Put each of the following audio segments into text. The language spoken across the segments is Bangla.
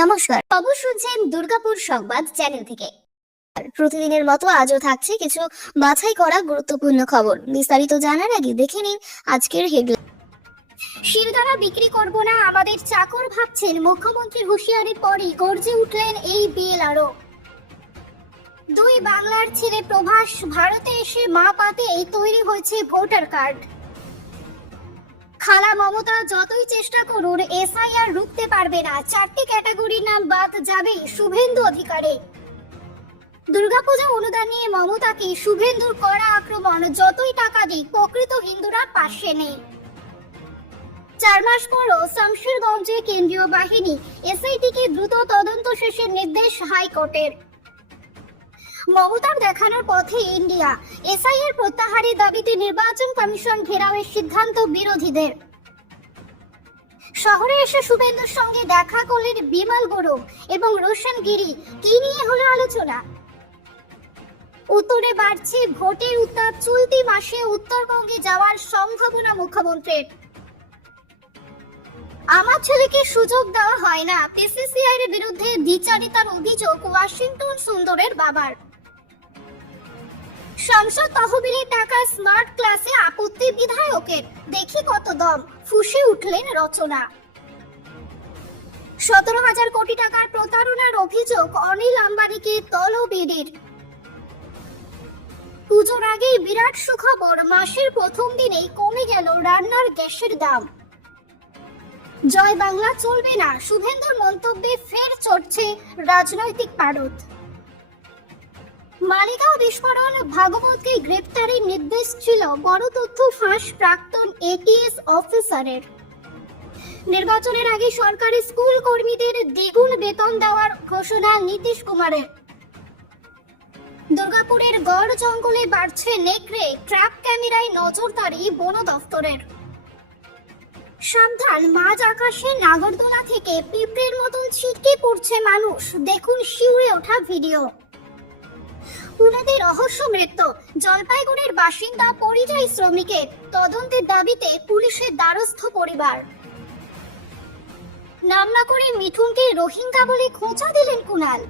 নমস্কার, খবর শুনছেন দুর্গাপুর সংবাদ চ্যানেল থেকে। প্রতিদিনের মতো আজও থাকছে কিছু বাছাই করা গুরুত্বপূর্ণ খবর। বিস্তারিত জানার আগে দেখে নিন আজকের হেডলাইন। শিলদারা বিক্রি করব না, আমাদের চাকর ভাবছেন, মুখ্যমন্ত্রীর হুঁশিয়ারির পরই গর্জে উঠলেন এই বিএলআরও। দুই বাংলার ছেলে প্রভাস ভারতে এসে মা পাতেই তৈরি হয়েছে ভোটার কার্ড। খালা মমতা যতই চেষ্টা করুন এসআইআর রুখতে পারবে না, 4টি ক্যাটাগরির নাম বাদ যাবে শুভেন্দু অধিকারে। দুর্গাপূজা অনুদান নিয়ে মমতাকে শুভেন্দুর কড়া আক্রমণ, যতই টাকা দিক প্রকৃত হিন্দুরা পাশে নেই। 4 মাস পরও শামশেরগঞ্জে কেন্দ্রীয় বাহিনী, এসআইটিকে দ্রুত তদন্ত শেষের নির্দেশ হাইকোর্টের। মমতার দেখানোর পথে ইন্ডিয়া, এসআইআর প্রত্যাহারের দাবিতে নির্বাচন কমিশন ঘেরাওয়ের সিদ্ধান্ত বিরোধীদের। শহরে এসে শুভেন্দুর সঙ্গে দেখা করলেন বিমল গুরুং এবং রোশন গিরি, কি নিয়ে হলো আলোচনা? উত্তরে বাড়ছে ভোটের উত্তাপ, চলতি মাসে উত্তরবঙ্গে যাওয়ার সম্ভাবনা মুখ্যমন্ত্রীর। আমার ছেলেকে সুযোগ দেওয়া হয় না, পিসিসিআই এর বিরুদ্ধে দ্বিচারিতার অভিযোগ ওয়াশিংটন সুন্দরের বাবার। সংসদ তহবিলের টাকা স্মার্ট ক্লাসে আপত্তি বিধায়কের, দেখি কত দম, ফুঁসে উঠলেন রচনা। 17,000 কোটি টাকার প্রতারণার অভিযোগ অনিল আম্বানিকে তলব ইডির। পুজোর আগেই বিরাট সুখবর, মাসের প্রথম দিনেই কমে গেল রান্নার গ্যাসের দাম। জয় বাংলা চলবে না, শুভেন্দুর মন্তব্যে ফের চড়ছে রাজনৈতিক পারদ। মালিগাঁও বিস্ফোরণ, ভাগবতকে গ্রেপ্তারের নির্দেশ ছিল, বড় তথ্য ফাঁস প্রাক্তন এটিএস অফিসারের। নির্বাচনের আগে সরকারি স্কুল কর্মীদের দ্বিগুণ বেতন দেওয়ার ঘোষণা নীতিশ কুমারের। দুর্গাপুরের গড় জঙ্গলে বাড়ছে নেকড়ে, ট্র্যাপ ক্যামেরায় নজরদারি বন দফতরের। সাবধান, মাঝ আকাশে নাগরদোলা থেকে পিঁপড়ের মতন ছিটকে পড়ছে মানুষ, দেখুন শিউরে ওঠা ভিডিও। পুনেতে রহস্য মৃত্যু, জলপাইগুড়ির বাসিন্দা পরিযায়ী শ্রমিকের, তদন্তের দাবিতে পুলিশের দ্বারস্থ পরিবার। নাম না করে মিঠুনকে রোহিঙ্গা বলে খোঁচা দিলেন কুণাল।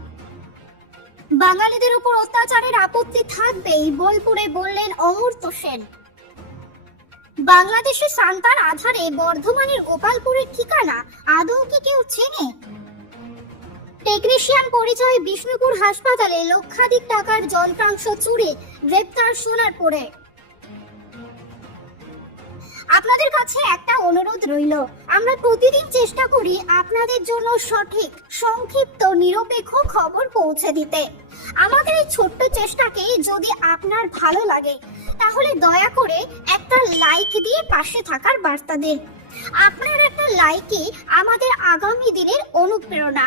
বাঙালিদের উপর অত্যাচারের আপত্তি থাকবেই, বোলপুরে বললেন অমর্ত্য সেন। বাংলাদেশের সান্তার আধারে বর্ধমানের গোপালপুরের ঠিকানা আদৌ কি কেউ চেনে? টেকনিশিয়ান পরিচয় বিষ্ণুপুর হাসপাতালে লক্ষাধিক টাকার যন্ত্রাংশ চুরি, গ্রেপ্তার সোনারপুরে। আপনাদের কাছে একটা অনুরোধ রইল, আমরা প্রতিদিন চেষ্টা করি আপনাদের জন্য সঠিক, সংক্ষিপ্ত, নিরপেক্ষ খবর পৌঁছে দিতে। আমাদের এই ছোট্ট চেষ্টাকে যদি আপনার ভালো লাগে তাহলে দয়া করে একটা লাইক দিয়ে পাশে থাকার বার্তা দিন। আপনার একটা লাইকই আমাদের আগামী দিনের অনুপ্রেরণা।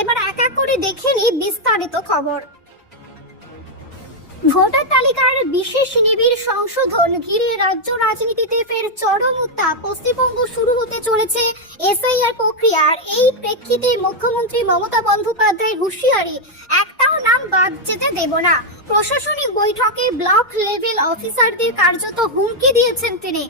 এবার এক এক করে দেখে নিই বিস্তারিত খবর। ভোটার তালিকার বিশেষ নিবিড় সংশোধন ঘিরে রাজ্য রাজনীতিতে ফের চরম উত্তাপ। পশ্চিমবঙ্গ শুরু হতে চলেছে এসআইআর প্রক্রিয়ার, এই প্রেক্ষিতে মুখ্যমন্ত্রী মমতা বন্দ্যোপাধ্যায়ের হুঁশিয়ারি, একটাও নাম বাদ যেতে দেব না। প্রশাসনিক বৈঠকে ব্লক লেভেল অফিসারদের কার্যত হুমকি দিয়েছেন তিনি।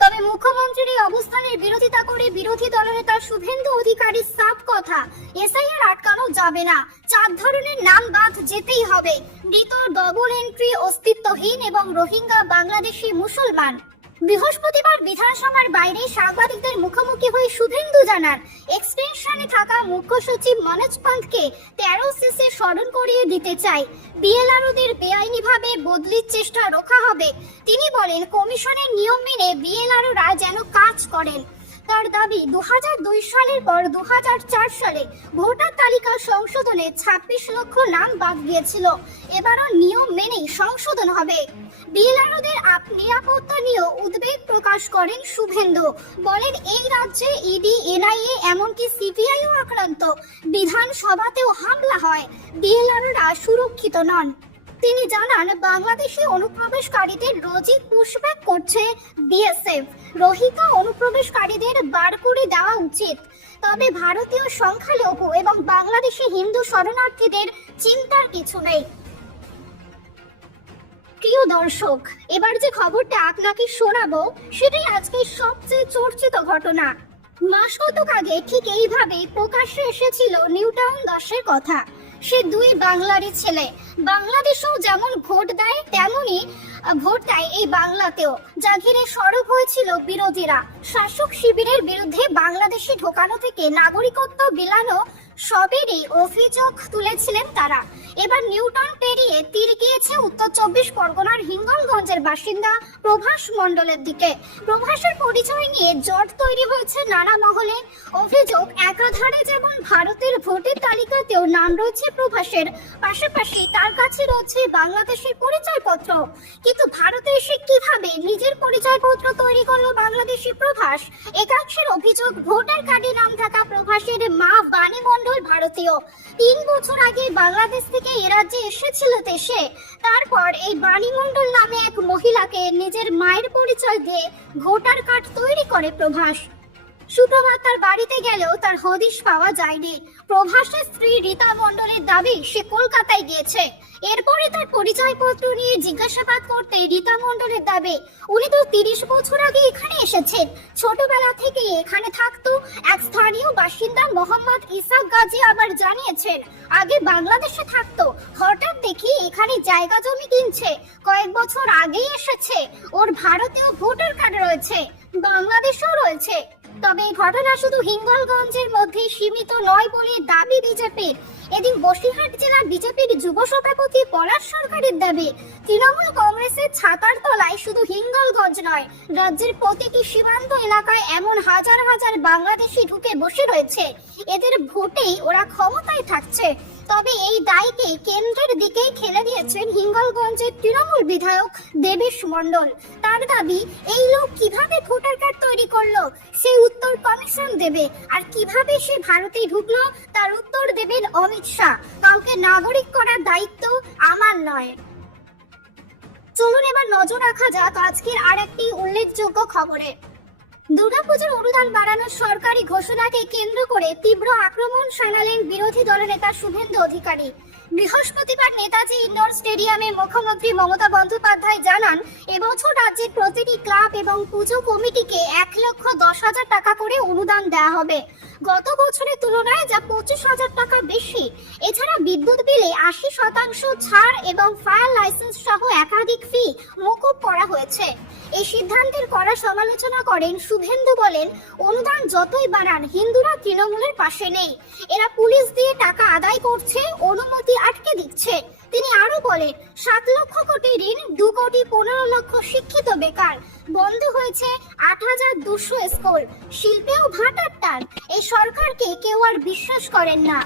তবে মুখ্যমন্ত্রীর এই অবস্থানের বিরোধিতা করে বিরোধী দলনেতা শুভেন্দু অধিকারীর সাফ কথা, এসআইআর আটকানো যাবে না, 4 ধরনের নাম বাদ যেতেই হবে। মৃত, ডবল এন্ট্রি, অস্তিত্বহীন এবং রোহিঙ্গা বাংলাদেশি মুসলমান। বৃহস্পতিবার বিধানসভার বাইরে সাংবাদিকদের মুখোমুখি হয়ে শুভেন্দু জানান, এক্সটেনশনে থাকা মুখ্য সচিব মনোজ পান্তকে 13 স্মরণ করিয়ে দিতে চাই। বিএলআরওদের বেআইনিভাবে বদলির চেষ্টা রোখা হবে। তিনি বলেন, কমিশনের নিয়ম মেনে বিএলআরওরা যেন কাজ করেন। তার দাবি, 2002 সালের পর 2004 সালে ভোটার তালিকা সংশোধনে 26 লক্ষ নাম বাদ গিয়েছিল। এবারও নিয়ম মেনেই সংশোধন হবে। বিএলআরওদের নিরাপত্তা নিয়েও উদ্বেগ প্রকাশ করেন শুভেন্দু। বলেন, এই রাজ্যে ইডি, এনআইএ, এমনকি সিবিআইও আক্রান্ত। বিধানসভাতেও হামলা হয়, বিএলআরওরা সুরক্ষিত নন। তিনি জানান, বাংলাদেশি অনুপ্রবেশকারীদের রোজই পুশব্যাক করছে বিএসএফ। রোহিঙ্গা অনুপ্রবেশকারীদের বার করে দেওয়া উচিত। তবে ভারতীয় সংখ্যালঘু এবং বাংলাদেশি হিন্দু শরণার্থীদের চিন্তার কিছু নেই। প্রিয় দর্শক, এবার যে খবরটা আপনাকে শোনাবো সেটাই আজকে সবচেয়ে চর্চিত ঘটনা। মাস কতক আগে ঠিক এইভাবে প্রকাশ্যে এসেছিল নিউটাউন দাসের কথা। সে দুই বাংলারই ছেলে। বাংলাদেশেও যেমন ভোট দেয় তেমনি ভোট দেয় এই বাংলাতেও, যা ঘিরে সরব হয়েছিল বিরোধীরা। শাসক শিবিরের বিরুদ্ধে বাংলাদেশে ঢোকানো থেকে নাগরিকত্ব বিলানো সবেরই অভিযোগ তুলেছিলেন তারা। এবার নিউটাউন পেরিয়ে তীর গিয়েছে উত্তর 24 পরগনার হিঙ্গলগঞ্জের বাসিন্দা প্রভাস মণ্ডলের দিকে। প্রভাসের পরিচয় নিয়ে জট তৈরি হয়েছে নানা মহলে। অভিযোগ, একাধারে যেমন ভারতের ভোটের তালিকাতেও নাম রয়েছে প্রভাসের, পাশাপাশি তার কাছে রয়েছে বাংলাদেশের পরিচয়পত্র। কিন্তু ভারতে এসে কিভাবে নিজের পরিচয়পত্র তৈরি করলো বাংলাদেশি প্রভাস? একাংশের অভিযোগ, ভোটার কার্ডে নাম থাকা প্রভাসের মা বাণী মণ্ডল ভারতীয়। 3 বছর আগে বাংলাদেশ থেকে এ রাজ্যে এসেছিল দেশে। তারপর এই বাণী মণ্ডল নামে এক মহিলাকে নিজের মায়ের পরিচয় দিয়ে ভোটার কার্ড তৈরি করে প্রভাস। শুক্রবার তার বাড়িতে গেলেও তার হদিশ পাওয়া যায়নি। প্রভাসের স্ত্রী রীতা মণ্ডলের দাবি সে কলকাতায় গিয়েছে। এরপরে তার পরিচয়পত্র নিয়ে জিজ্ঞাসাবাদ করতে রীতা মণ্ডলের দাবি, উনি তো 30 বছর আগে এখানে এসেছেন, ছোটবেলা থেকে এখানে থাকতো। এক স্থানীয় বাসিন্দা মোহাম্মদ ইসাক গাজী আবার জানিয়েছেন, আগে বাংলাদেশে থাকতো, হঠাৎ দেখি এখানে জায়গা জমি কিনছে, কয়েক বছর আগেই এসেছে। ওর ভারতীয় ভোটার কার্ড রয়েছে, বাংলাদেশেও রয়েছে। তবে এই ঘটনা শুধু হিঙ্গলগঞ্জের মধ্যে সীমিত নয় বলে দাবি বিজেপির। এদিন বসিরহাট জেলার বিজেপির যুব সভাপতি পলাশ সরকারের দাবি, তৃণমূল কংগ্রেসের ছাতার তলায় শুধু হিঙ্গলগঞ্জ নয়, রাজ্যের প্রতিটি সীমান্ত এলাকায় এমন হাজার হাজার বাংলাদেশি ঢুকে বসে রয়েছে। এদের ভোটেই ওরা ক্ষমতায় থাকছে। তবে এই দায়কে কেন্দ্রের দিকেই ঠেলে দিয়েছেন হিঙ্গলগঞ্জের তৃণমূল বিধায়ক দেবেশ মণ্ডল। তার দাবি, এই লোক কিভাবে ভোটার কার্ড তৈরি করলো সেই উত্তর কমিশন দেবে, আর কিভাবে সে ভারতে ঢুকলো তার উত্তর দেবেন অমিত শাহ। কাউকে নাগরিক করার দায়িত্ব আমার নয়। চলুন এবার নজর রাখা যাক আজকের আরেকটি উল্লেখযোগ্য খবরে। দুর্গাপুজোর অনুদান বাড়ানোর সরকারি ঘোষণাকে কেন্দ্র করে তীব্র আক্রমণ শানালেন বিরোধী দলনেতা শুভেন্দু অধিকারী। বৃহস্পতিবার নেতাজি ইন্ডোর স্টেডিয়ামে মুখ্যমন্ত্রী মমতা বন্দ্যোপাধ্যায় জানান, এবছর রাজ্যের প্রতিটি ক্লাব এবং পুজো কমিটিকে 1,10,000 টাকা করে অনুদান দেওয়া হবে। গত বছরের তুলনায় যা 25,000 টাকা বেশি। এছাড়া বিদ্যুৎ বিলে 80% ছাড় এবং ফায়ার লাইসেন্স সহ একাধিক ফি মকুব করা হয়েছে। এই সিদ্ধান্তের কড়া সমালোচনা করেন শুভেন্দু। বলেন, অনুদান যতই বাড়ান হিন্দুরা তৃণমূলের পাশে নেই, এরা পুলিশ দিয়ে টাকা আদায় করছে, অনুমতি আটকে দিচ্ছে। তিনি আরো বলেন, 7 লক্ষ কোটি ঋণ, 2 কোটি 15 লক্ষ শিক্ষিত বেকার, বন্ধ হয়েছে 8,200 স্কুল, শিল্পেও ভাটার টান। এই সরকারকে কেউ আর বিশ্বাস করেন না।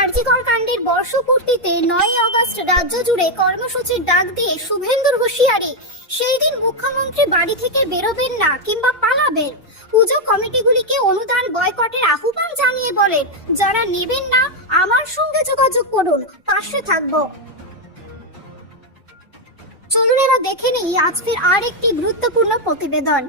আরজিকর কাণ্ডের বর্ষপূর্তিতে 9 আগস্ট রাজ্য জুড়ে কর্মসূচির ডাক দিয়ে শুভেন্দুর হুঁশিয়ারি, সেই দিন মুখ্যমন্ত্রী বাড়ি থেকে বেরোবেন না কিংবা পালাবেন। পুজো কমিটিগুলিকে অনুদান বয়কটের আহ্বান জানিয়ে বলেন, যারা নেবেন না আমার সঙ্গে যোগাযোগ করুন, পাশে থাকবো। চলুন এবার দেখে নিই আজকের আরেকটি গুরুত্বপূর্ণ প্রতিবেদন।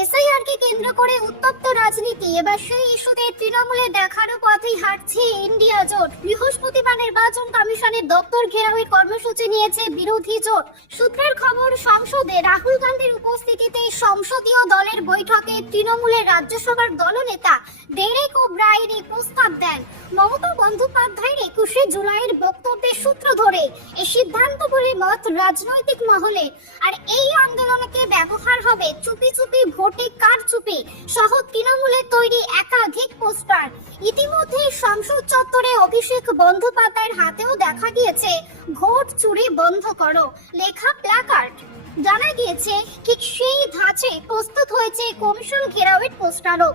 এসআইআর কে কেন্দ্র করে উত্তপ্ত রাজনীতি, এবার সেই ইস্যুতে তৃণমূলে দেখানো পথেই হাঁটছে ইন্ডিয়া জোট। বৃহস্পতিবার নির্বাচন কমিশনের দপ্তর ঘেরাওয়ের কর্মসূচি নিয়েছে বিরোধী জোট। সূত্রের খবর, সংসদে রাহুল গান্ধীর উপস্থিতিতে সংসদীয় দলের বৈঠকে তৃণমূলের রাজ্যসভার দলনেতা ডেরেক ওব্রায়েন এই প্রস্তাব দেন। মমতা বন্দ্যোপাধ্যায়ের 21শে জুলাইয়ের বক্তব্যের সূত্র ধরে এই সিদ্ধান্ত বলে মত রাজনৈতিক মহলে। আর এই আন্দোলনকে ব্যবহার হবে চুপি চুপি ভোটে কারচুপি সহ তৃণমূলের তৈরি একাধিক পোস্টার। ইতিমধ্যে সংসদ চত্বরে অভিষেক বন্দ্যোপাধ্যায়ের হাতেও দেখা গিয়েছে ভোট চুরি বন্ধ করো লেখা প্ল্যাকার্ড। জানা গিয়েছে ঠিক সেই ধাঁচে প্রস্তুত হয়েছে কমিশন ঘেরাওয়ের পোস্টারও।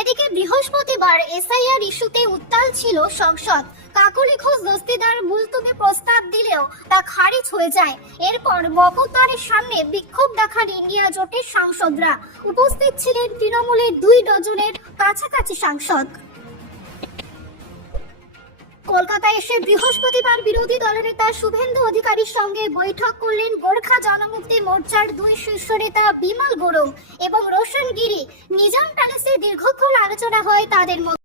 এদিকে বৃহস্পতিবার এসআইআর ইস্যুতে উত্তাল ছিল সংসদ। কাকলি ঘোষ দস্তিদার মুলতবি প্রস্তাব দিলেও তা খারিজ হয়ে যায়। এরপর মকদ্দারের সামনে বিক্ষোভ দেখান ইন্ডিয়া জোটের সাংসদরা। উপস্থিত ছিলেন তৃণমূলের 2 ডজনের কাছাকাছি সাংসদ। কলকাতায় এসে বৃহস্পতিবার বিরোধী দলনেতা শুভেন্দু অধিকারীর সঙ্গে বৈঠক করলেন গোর্খা জনমুক্তি মোর্চার 2 শীর্ষ নেতা বিমল গুরুং এবং রোশন গিরি। নিজাম প্যালেসে দীর্ঘক্ষণ আলোচনা হয় তাদের মধ্যে।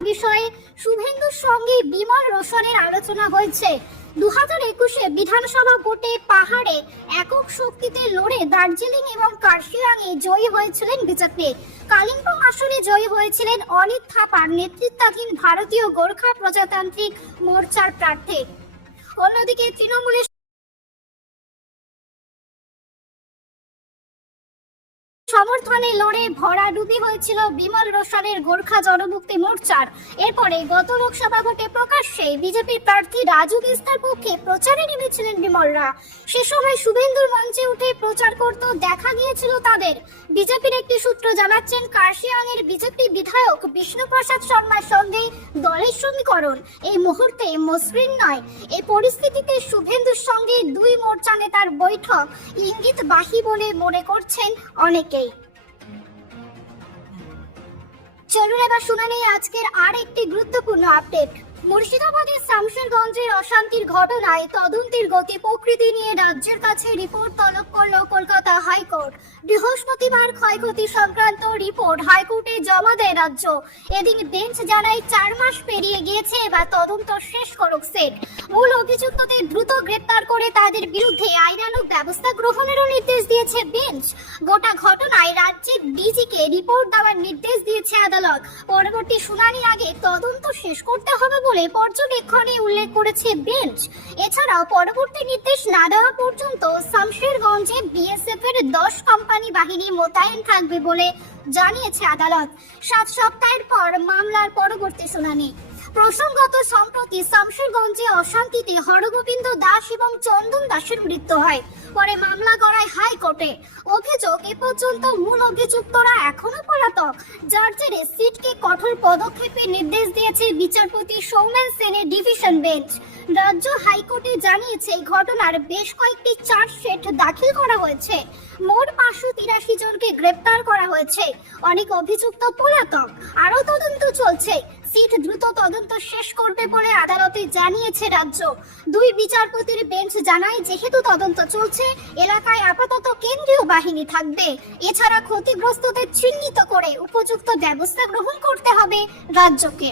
বিষয়ে শুভেন্দুর সঙ্গে বিমল রোশনের আলোচনা হয়েছে। 2021 বিধানসভা ভোটে পাহাড়ে একক শক্তিতে লড়ে দার্জিলিং এবং কার্শিয়াংয়ে জয়ী হয়েছিলেন বিজেপি। কালিম্পং আসনে জয়ী হয়েছিলেন অনিত থাপার নেতৃত্বাধীন ভারতীয় গোর্খা প্রজাতান্ত্রিক মোর্চার প্রার্থী। অন্যদিকে তৃণমূলের সমর্থনে লড়ে ভরাডুবি হয়েছিল বিমল রোশনের গোর্খা জনমুক্তি মোর্চার। এরপরে গত লোকসভা ভোটে প্রকাশ্যে বিজেপির প্রার্থী রাজু বিস্তার পক্ষে প্রচারে নেমেছিলেন বিমলরা। সে সময় শুভেন্দুর মঞ্চে উঠে প্রচার করতে দেখা গিয়েছিল তাদের। বিজেপির একটি সূত্র জানাচ্ছেন, কার্শিয়াংয়ের বিজেপি বিধায়ক বিষ্ণুপ্রসাদ শর্মার সঙ্গে দলের সমীকরণ এই মুহূর্তে মসৃণ নয়। এই পরিস্থিতিতে শুভেন্দুর সঙ্গে দুই মোর্চা নেতার বৈঠক ইঙ্গিতবাহী বলে মনে করছেন অনেকে। চলুন এবার শুনে নেই আজকের আর একটি গুরুত্বপূর্ণ আপডেট। মুর্শিদাবাদের শামশেরগঞ্জের অশান্তির ঘটনায় তদন্তের গতি প্রকৃতি নিয়ে রাজ্যের কাছে রিপোর্ট তলব করল কলকাতা হাইকোর্ট। বৃহস্পতিবার ক্ষয়ক্ষতি সংক্রান্ত রিপোর্ট হাইকোর্টে জমা দেয় রাজ্য। এদিন বেঞ্চ জানায় 4 মাস পেরিয়ে গিয়েছে, এবার তদন্ত শেষ করুক সেট। মূল অভিযুক্তদের দ্রুত গ্রেপ্তার করে তাদের বিরুদ্ধে আইনানুগ ব্যবস্থা গ্রহণেরও নির্দেশ দিয়েছে বেঞ্চ। গোটা ঘটনায় রাজ্যের ডিজিকে রিপোর্ট দেওয়ার নির্দেশ দিয়েছে আদালত। পরবর্তী শুনানির আগে তদন্ত শেষ করতে হবে বলে পর্যবেক্ষণে উল্লেখ করেছে বেঞ্চ। এছাড়াও পরবর্তী নির্দেশ না দেওয়া পর্যন্ত শামশেরগঞ্জে বিএসএফ এর 10 কোম্পানি বাহিনী মোতায়েন থাকবে বলে জানিয়েছে আদালত। 7 সপ্তাহের পর মামলার পরবর্তী শুনানি। প্রসঙ্গত, সম্প্রতি শামশেরগঞ্জে অশান্তিতে হরগোবিন্দ দাস এবং চন্দন দাসের মৃত্যু হয়। পরে মামলা গড়ায় হাইকোর্টে। অভিযোগ, এ পর্যন্ত মূল অভিযুক্তরা এখনো পলাতক, যার জেরে সিটকে কঠোর পদক্ষেপের নির্দেশ দিয়েছে বিচারপতি সৌমেন সেনের ডিভিশন বেঞ্চ। রাজ্য হাইকোর্টে জানিয়েছে ঘটনার বেশ কয়েকটি চার্জশিট দাখিল করা হয়েছে। মোট 583 জনকে গ্রেপ্তার করা হয়েছে। অনেক অভিযুক্ত পলাতক। আরও তদন্ত চলছে। সিট দ্রুত তদন্ত শেষ করবে বলে আদালতে জানিয়েছে রাজ্য। দুই বিচারপতির বেঞ্চ জানায়, যেহেতু তদন্ত চলছে, এলাকায় আপাতত কেন্দ্রীয় বাহিনী থাকবে। এছাড়া ক্ষতিগ্রস্তদের চিহ্নিত করে উপযুক্ত ব্যবস্থা গ্রহণ করতে হবে রাজ্যকে।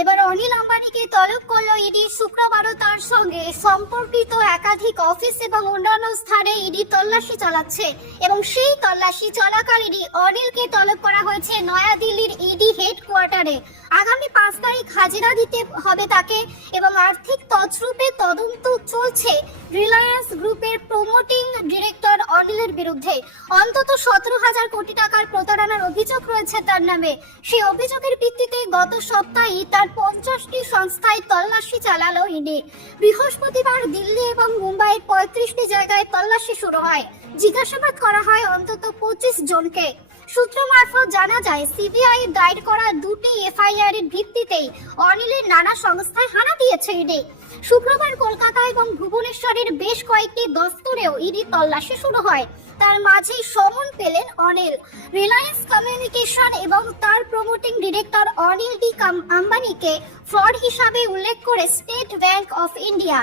এবার অনিল আম্বানিকে তলব করল ইডি। শুক্রবারও তার সঙ্গে সম্পর্কিত একাধিক অফিস এবং অন্যান্য স্থানে ইডি তল্লাশি চালাচ্ছে এবং সেই তল্লাশি চলাকালীনই অনিলকে তলব করা হয়েছে নয়াদিল্লির ইডি হেডকোয়ার্টারে। আগামী 5 তারিখ হাজিরা দিতে হবে তাকে এবং আর্থিক তছরূপে তদন্ত চলছে রিলায়েন্স গ্রুপের প্রমোটিং ডিরেক্টর অনিলের বিরুদ্ধে। অন্তত 17,000 কোটি টাকার প্রতারণার অভিযোগ রয়েছে তার নামে। সেই অভিযোগের ভিত্তিতে গত সপ্তাহে তার 50টি সংস্থায় তল্লাশি চালালো ইডি। বৃহস্পতিবার দিল্লি এবং মুম্বাইয়ের 35টি জায়গায় তল্লাশি শুরু হয়। জিজ্ঞাসাবাদ করা হয় অন্তত 25 জনকে। সূত্র মারফত জানা যায়, সিবিআই দায়ের করা 2টি এফআইআর এর ভিত্তিতেই অনিলের নানা সংস্থায় হানা দিয়েছে ইডি। শুক্রবার কলকাতা এবং ভুবনেশ্বরের বেশ কয়েকটি দফতরেও ইডি তল্লাশি শুরু হয়। তার মাঝেই সমন পেলেন অনিল। রিলায়েন্স কমিউনিকেশন এবং তার প্রমোটিং ডিরেক্টর অনিল ডি আম্বানিকে ফ্রড হিসাবে উল্লেখ করে স্টেট ব্যাংক অফ ইন্ডিয়া।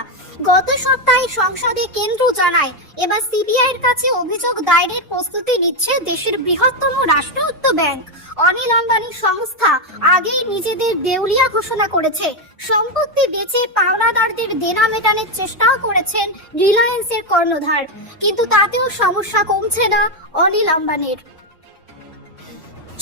গত সপ্তাহে সংসদে কেন্দ্র জানায়, এবার সিবিআই এর কাছে অভিযোগ দায়েরের প্রস্তুতি নিচ্ছে দেশের বৃহত্তম রাষ্ট্রায়ত্ত ব্যাংক। অনিল আম্বানির সংস্থা আগেই নিজেদের দেউলিয়া ঘোষণা করেছে। সম্পত্তি বেচে পাওনাদারদের দেনা মেটানোর চেষ্টাও করেছেন রিলায়েন্সের কর্ণধার, কিন্তু তাতেও সমস্যা কমছে না অনিল আম্বানির।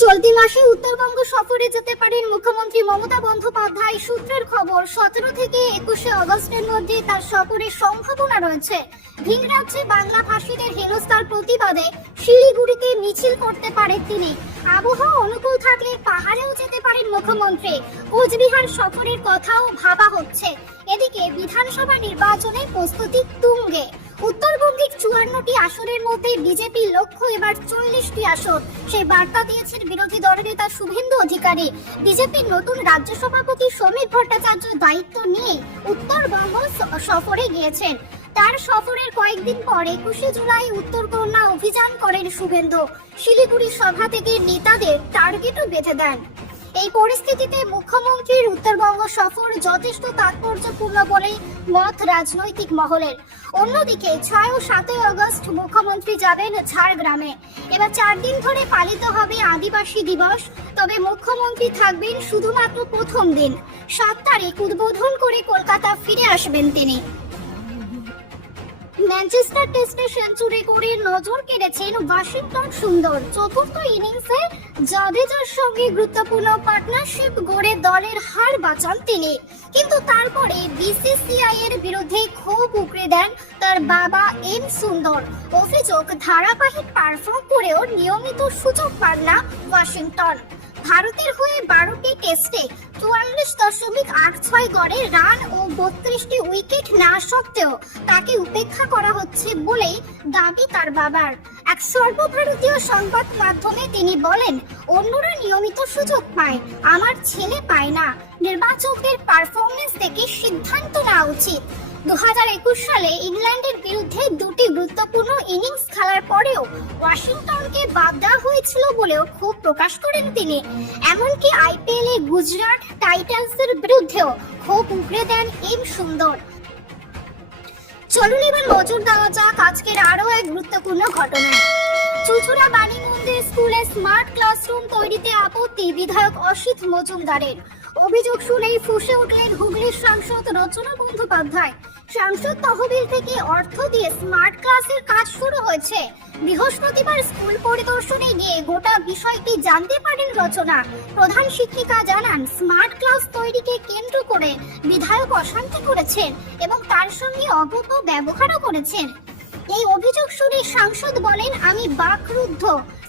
চলতি মাসে উত্তরবঙ্গ সফরে যেতে পারেন মুখ্যমন্ত্রী মমতা বন্দ্যোপাধ্যায়। সূত্রের খবর, 17 থেকে 21 আগস্টের মধ্যে তার সফরের সম্ভাবনা রয়েছে। ভিন রাজ্যে বাংলা ভাষীদের হেনস্থার প্রতিবাদে শিলিগুড়িতে মিছিল করতে পারেন তিনি। আবহাওয়া অনুকূল থাকলে পাহাড়েও যেতে পারেন মুখ্যমন্ত্রী। কোচবিহার সফরের কথাও ভাবা হচ্ছে। এদিকে বিধানসভা নির্বাচনের প্রস্তুতি তুঙ্গে। উত্তরবঙ্গের 54টি আসনের মধ্যে বিজেপির লক্ষ্য এবার 40টি আসন। সেই বার্তা দিয়েছেন বিরোধী দলনেতা শুভেন্দু অধিকারী। বিজেপির নতুন রাজ্য সভাপতি সমীর ভট্টাচার্য দায়িত্ব নিয়ে উত্তরবঙ্গ সফরে গিয়েছেন। তার সফরের কয়েকদিন পর 21 জুলাই উত্তরকন্যা অভিযান করেন শুভেন্দু। শিলিগুড়ি সভা থেকে নেতাদের টার্গেটও বেঁধে দেন। এই পরিস্থিতিতে মুখ্যমন্ত্রীর উত্তরবঙ্গ সফর যথেষ্ট তাৎপর্যপূর্ণ বলেই মত রাজনৈতিক মহলের। অন্যদিকে 6 ও 7 আগস্ট মুখ্যমন্ত্রী যাবেন ঝাড়গ্রামে। এবার 4 দিন ধরে পালিত হবে আদিবাসী দিবস, তবে মুখ্যমন্ত্রী থাকবেন শুধুমাত্র প্রথম দিন। 7 তারিখ উদ্বোধন করে কলকাতা ফিরে আসবেন তিনি। ম্যানচেস্টার টেস্টে সেঞ্চুরি করে নজর কেড়েছেন ওয়াশিংটন সুন্দর। চতুর্থ ইনিংসে জাদেজার সঙ্গে গুরুত্বপূর্ণ পার্টনারশিপ গড়ে দলের হার বাঁচান তিনি, কিন্তু তারপরে বিসিসিআই এর বিরুদ্ধে ক্ষোভ উগরে দেন তার বাবা এম সুন্দর। অভিযোগ, ধারাবাহিক পারফর্ম করেও নিয়মিত সুযোগ পান না ওয়াশিংটন। ভারতের হয়ে 12টি টেস্টে 44.86 গড়ে রান ও 32টি উইকেট নেওয়া সত্ত্বেও তাকে উপেক্ষা করা হচ্ছে বলেই দাবি তার বাবার। এক সর্বভারতীয় সংবাদ মাধ্যমে তিনি বলেন, অন্যরা নিয়মিত সুযোগ পায়, আমার ছেলে পায় না। নির্বাচকদের পারফরমেন্স দেখে সিদ্ধান্ত নেওয়া উচিত। 2021 সালে ইংল্যান্ডের বিরুদ্ধে 2টি গুরুত্বপূর্ণ ইনিংস খেলার পরেও ওয়াশিংটনকে বাদ দেওয়া হয়েছিল বলেও ক্ষোভ প্রকাশ করেন তিনি। এমনকি আইপিএল এ গুজরাট টাইটান্সের বিরুদ্ধেও ক্ষোভ উগরে দেন এম সুন্দর। চলুন এবার নজর দেওয়া যাক আজকের আরো এক গুরুত্বপূর্ণ ঘটনায়। চুচুড়া বাণীমন্দির স্কুলে স্মার্ট ক্লাসরুম তৈরিতে আপত্তি বিধায়ক অসিত মজুমদারের। অভিযোগ শুনেই ফুঁসে উঠলেন হুগলির সাংসদ রচনা বন্দ্যোপাধ্যায়। সাংসদ তহবিল থেকে অর্থ দিয়ে স্মার্ট ক্লাসের কাজ শুরু হয়েছে। বৃহস্পতিবার স্কুল পরিদর্শনে গিয়ে গোটা বিষয়টি জানতে পারেন রচনা। প্রধান শিক্ষিকা জানান, স্মার্ট ক্লাস তৈরিকে কেন্দ্র করে বিধায়ক অশান্তি করেছেন এবং তার সঙ্গে অপব্যবহারও করেছেন। এই অভিযোগ শুনে সাংসদ বলেন, আমি বাকরুদ্ধ।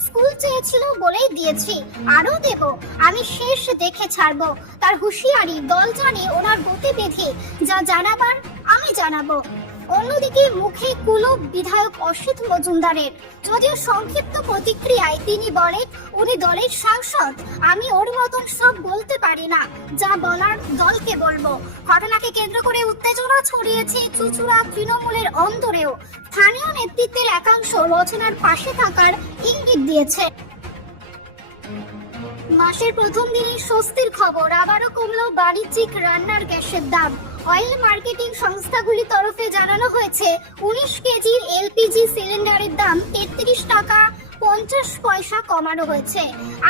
স্কুল চেয়েছিল বলেই দিয়েছি, আরো দেব, আমি শেষ দেখে ছাড়বো। তার হুঁশিয়ারি, দল জানে ওনার গতিবিধি, যা জানাবার আমি জানাবো। অন্যদিকে মুখে কুলুপ বিধায়ক অসিত মজুমদারের। যদিও সংক্ষিপ্ত প্রতিক্রিয়ায় তিনি বলেন, উনি দলের সাংসদ, আমি ওর মতন সব বলতে পারি না, যা বলার দলকে বলবো। ঘটনাকে কেন্দ্র করে উত্তেজনা ছড়িয়েছে চুচুড়া তৃণমূলের অন্দরেও। স্থানীয় নেতৃত্বের একাংশ রচনার পাশে থাকার ইঙ্গিত দিয়েছে। মাসের প্রথম দিনই স্বস্তির খবর, আবারও কমলো বাণিজ্যিক রান্নার গ্যাসের দাম। অয়েল মার্কেটিং সংস্থাগুলির তরফে জানানো হয়েছে, 19 কেজির এলপিজি সিলিন্ডারের দাম 33 টাকা 50 পয়সা কমানো হয়েছে।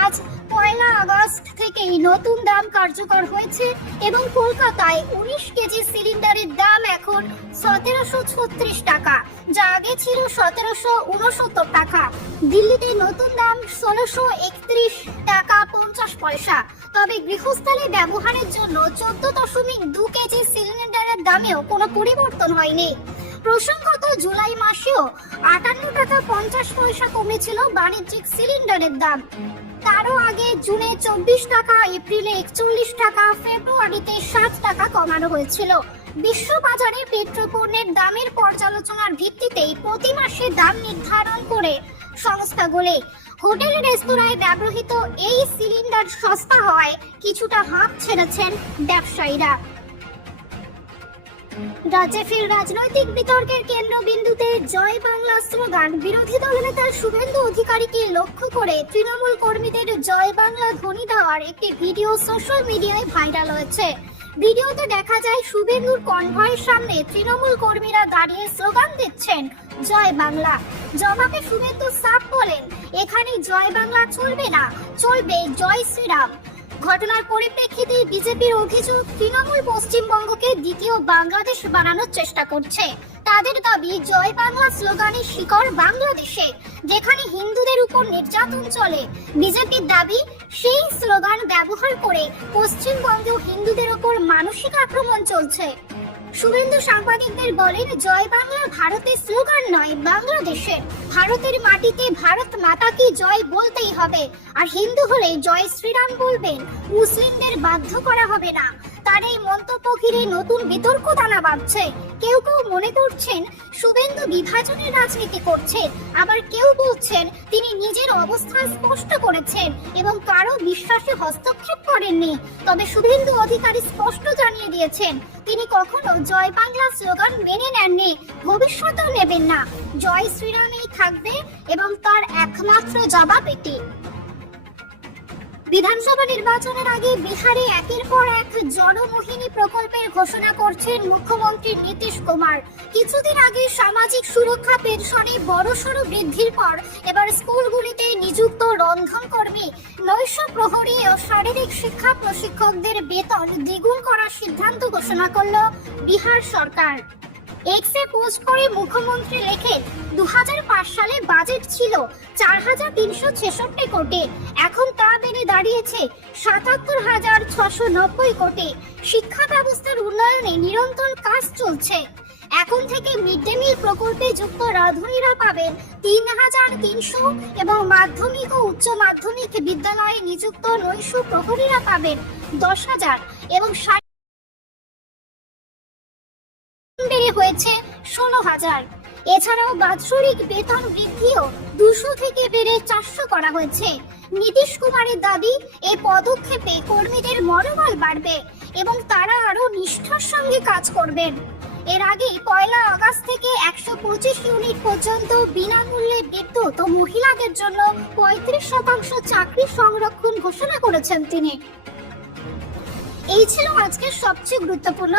আজ 1 আগস্ট থেকেই নতুন দাম কার্যকর হয়েছে এবং কলকাতায় 19 কেজি সিলিন্ডারের দাম এখন 1736 টাকা, যা আগে ছিল 1769 টাকা। দিল্লিতে নতুন দাম 1631 টাকা 50 পয়সা। তবে গৃহস্থলে ব্যবহারের জন্য 14.2 কেজি সিলিন্ডারের দামেও কোনো পরিবর্তন হয়নি। প্রসঙ্গত, জুলাই মাসেও 58 টাকা 50 পয়সা কমেছিল বাণিজ্যিক সিলিন্ডারের দাম। তারও আগে জুনে 24 টাকা, এপ্রিলে 41 টাকা, ফেব্রুয়ারিতে 7 টাকা কমানো হয়েছিল। বিশ্ববাজারে পেট্রোপণ্যের দামের পর্যালোচনার ভিত্তিতেই প্রতি মাসে দাম নির্ধারণ করে সংস্থাগুলি। হোটেল রেস্তোরাঁয় ব্যবহৃত এই সিলিন্ডার সস্তা হওয়ায় কিছুটা হাঁপ ছেড়েছেন ব্যবসায়ীরা। রাজ্যে ফের রাজনৈতিক বিতর্কের কেন্দ্রবিন্দুতে জয় বাংলা স্লোগান। বিরোধী দলনেতা শুভেন্দু অধিকারীকে লক্ষ্য করে তৃণমূল কর্মীদের জয় বাংলা ধ্বনি দেওয়ার একটি ভিডিও সোশ্যাল মিডিয়ায় ভাইরাল হয়েছে। ভিডিওতে দেখা যায় শুভেন্দুর কনভয়ের সামনে তৃণমূল কর্মীরা দাঁড়িয়ে স্লোগান দিচ্ছেন, জয় বাংলা। জবাবে শুভেন্দু সাফ বলেন, এখানে জয় বাংলা চলবে না, চলবে জয় শ্রীরাম। ঘটনার পরিপ্রেক্ষিতে বিজেপির অভিযোগ, তৃণমূল পশ্চিমবঙ্গকে দ্বিতীয় বাংলাদেশ বানানোর চেষ্টা করছে। তাদের দাবি, জয় বাংলা স্লোগানের শিকড় বাংলাদেশে, যেখানে হিন্দুদের উপর নির্যাতন চলে। বিজেপির দাবি, সেই স্লোগান ব্যবহার করে পশ্চিমবঙ্গেও হিন্দুদের উপর মানসিক আক্রমণ চলছে। শুভেন্দু সাংবাদিকদের বলেন, জয় বাংলা ভারতের স্লোগান নয়, বাংলাদেশের। ভারতের মাটিতে ভারত মাতাকে জয় বলতেই হবে, আর হিন্দু হলে জয় শ্রীরাম বলবেন। মুসলিমদের বাধ্য করা হবে না। তার এই মন্তব্য ঘিরে নতুন বিতর্ক দানা বাঁধছে। কেউ কেউ মনে করছেন শুভেন্দু বিভাজনের রাজনীতি করছেন, আবার কেউ বলছেন তিনি নিজের অবস্থান স্পষ্ট করেছেন এবং কারো বিশ্বাসে হস্তক্ষেপ করেননি। তবে শুভেন্দু অধিকারী স্পষ্ট জানিয়ে দিয়েছেন, তিনি কখনো জয় বাংলা স্লোগান মেনে নেননি, ভবিষ্যতেও নেবেন না। জয় শ্রীরামেই থাকবে এবং তার একমাত্র জবাব এটি। বিধানসভা নির্বাচনের আগে বিহারে একের পর এক জনমোহিনী প্রকল্পের ঘোষণা করছেন মুখ্যমন্ত্রী নীতিশ কুমার। কিছুদিন আগে সামাজিক সুরক্ষা পেনশনে বড়সড় বৃদ্ধির পর এবার স্কুলগুলিতে নিযুক্ত রন্ধনকর্মী, নৈশ প্রহরী ও শারীরিক শিক্ষা প্রশিক্ষকদের বেতন দ্বিগুণ করার সিদ্ধান্ত ঘোষণা করল বিহার সরকার। এক্সে পোস্ট করে মুখ্যমন্ত্রী লেখেন, 2005 সালে বাজেট ছিল 4,366 কোটি, এখন তা বেড়ে দাঁড়িয়েছে 77,690 কোটি। শিক্ষা ব্যবস্থার উন্নয়নে নিরন্তর কাজ চলছে। এখন থেকে মিড ডে মিল প্রকল্পে যুক্ত রাঁধুনিরা পাবেন 3,300 এবং মাধ্যমিক ও উচ্চ মাধ্যমিক বিদ্যালয়ে নিযুক্ত নৈশ প্রহরীরা পাবেন 10,000 এবং বেড়ে হয়েছে 16,000। এছাড়াও বাৎসরিক বেতন বৃদ্ধিও 200 থেকে বেড়ে 400 করা হয়েছে। নীতিশ কুমারের দাবি, এই পদক্ষেপে কর্মীদের মনোবল বাড়বে এবং তারা আরো নিষ্ঠার সঙ্গে কাজ করবেন। এর আগে 1 আগস্ট থেকে 125 ইউনিট পর্যন্ত বিনামূল্যে বিদ্যুৎ ও মহিলাদের জন্য 35% চাকরি সংরক্ষণ ঘোষণা করেছেন তিনি। এই ছিল আজকের সবচেয়ে গুরুত্বপূর্ণ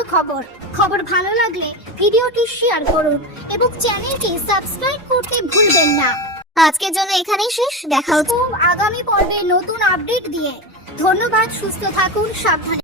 খবর ভালো লাগলে ভিডিওটি শেয়ার করুন এবং চ্যানেলটি সাবস্ক্রাইব করতে ভুলবেন না। আজকের জন্য এখানেই শেষ, দেখা হচ্ছে আগামী পর্বে নতুন আপডেট দিয়ে। ধন্যবাদ, সুস্থ থাকুন, সাবধানে।